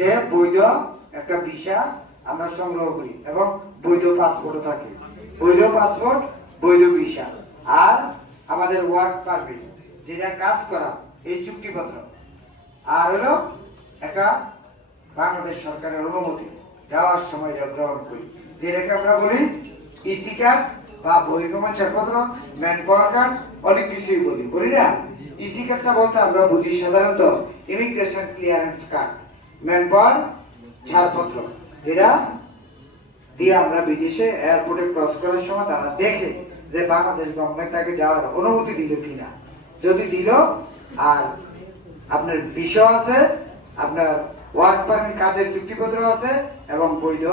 যে বৈধ একটা ভিসা আমরা সংগ্রহ করি এবং বৈধ পাসপোর্টও থাকে। বৈধ পাসপোর্ট, বৈধ ভিসা, আর আমাদের ওয়ার্ক পারমিট, যেটা কাজ করা, এই চুক্তিপত্র, আর হলো একটা বাংলাদেশ সরকারের অনুমতি দেওয়ার সময় গ্রহণ করি, যেটাকে আমরা বলি ইসি কার্ড বা বহির্গমন ছাড়পত্র, ম্যান পাওয়ার কার্ড, অনেক কিছুই বলি না। ইসি কার্ডটা বলতে আমরা বুঝি সাধারণত immigration clearance card, man power ছাড়পত্র, যেটা দিয়ে আমরা বিদেশে এয়ারপোর্টে ক্রস করার সময় তারা দেখে যে বাংলাদেশ গভর্নমেন্ট তাকে যাওয়ার অনুমতি দিল কিনা। যদি দিল, আর আপনার ভিসা আছে, আপনার ওয়ার্ক পারমিট কাজের চুক্তিপত্র আছে এবং বৈধ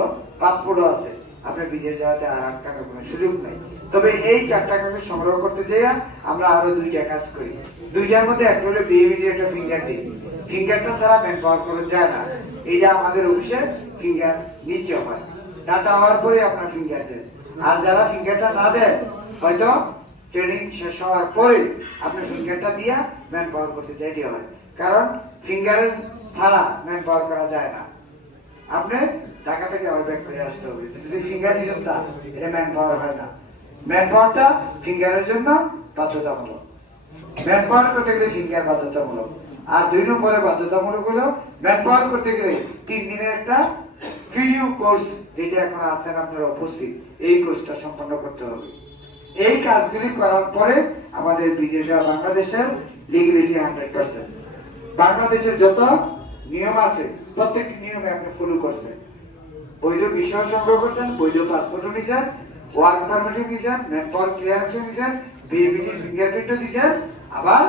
পাসপোর্টও আছে, আপনার বিদেশ যাওয়াতে আর আটকানোর কোনো সুযোগ নেই। তবে এই 4টা কাগজ সংগ্রহ করতে যেয়ে আমরা আরো 2টা কাজ করি। 2টার মধ্যে একটা হলো বিএমইডি, একটা ফিঙ্গার দিই। ফিঙ্গারটা ছাড়া ম্যান পাওয়ার করা যায় না। এইটা আমাদের অফিসে ফিঙ্গার নিচে হয়, ডাটা হওয়ার পরে আপনার ফিঙ্গার দেন। আর যারা ফিঙ্গারটা না দেন, হয়তো ট্রেনিং শেষ হওয়ার পরে আপনার ফিঙ্গারটা দিয়ে ম্যান পাওয়ার করতে চাইতে হয়, কারণ ফিঙ্গারের ছাড়া ম্যান পাওয়ার করা যায় না। আপনি ঢাকা থেকে আবার ব্যাক করে আসতে হবে। যদি ফিঙ্গার দিচ্ছেন তা এটা ম্যান পাওয়ার হয় না। ম্যান পাওয়ারটা ফিঙ্গারের জন্য বাধ্যতামূলক। ম্যান পাওয়ার করতে গেলে ফিঙ্গার বাধ্যতামূলক। আর 2 নম্বরে বাধ্যতামূলক হলো ম্যান পাওয়ার করতে গেলে 3 দিনের একটা ভিডিও কোর্স, যেটা এখন আছেন আপনারা উপস্থিত, এই কোর্সটা সম্পন্ন করতে হবে। এই কাজগুলি করার পরে আমাদের বিদেশে বাংলাদেশের লিগ্যালিটি 100%। বাংলাদেশের যত নিয়ম আছে প্রত্যেকটি নিয়মে আপনি ফলো করছেন। বৈধ ভিসা সংগ্রহ করছেন, বৈধ পাসপোর্টও নিয়েছেন, ওয়ার্ক পারমিটও নিয়েছেন, ম্যান পাওয়ার ক্লিয়ারেন্সও নিয়েছেন, বিএমইডি ফিঙ্গারপ্রিন্টও দিয়েছেন, আবার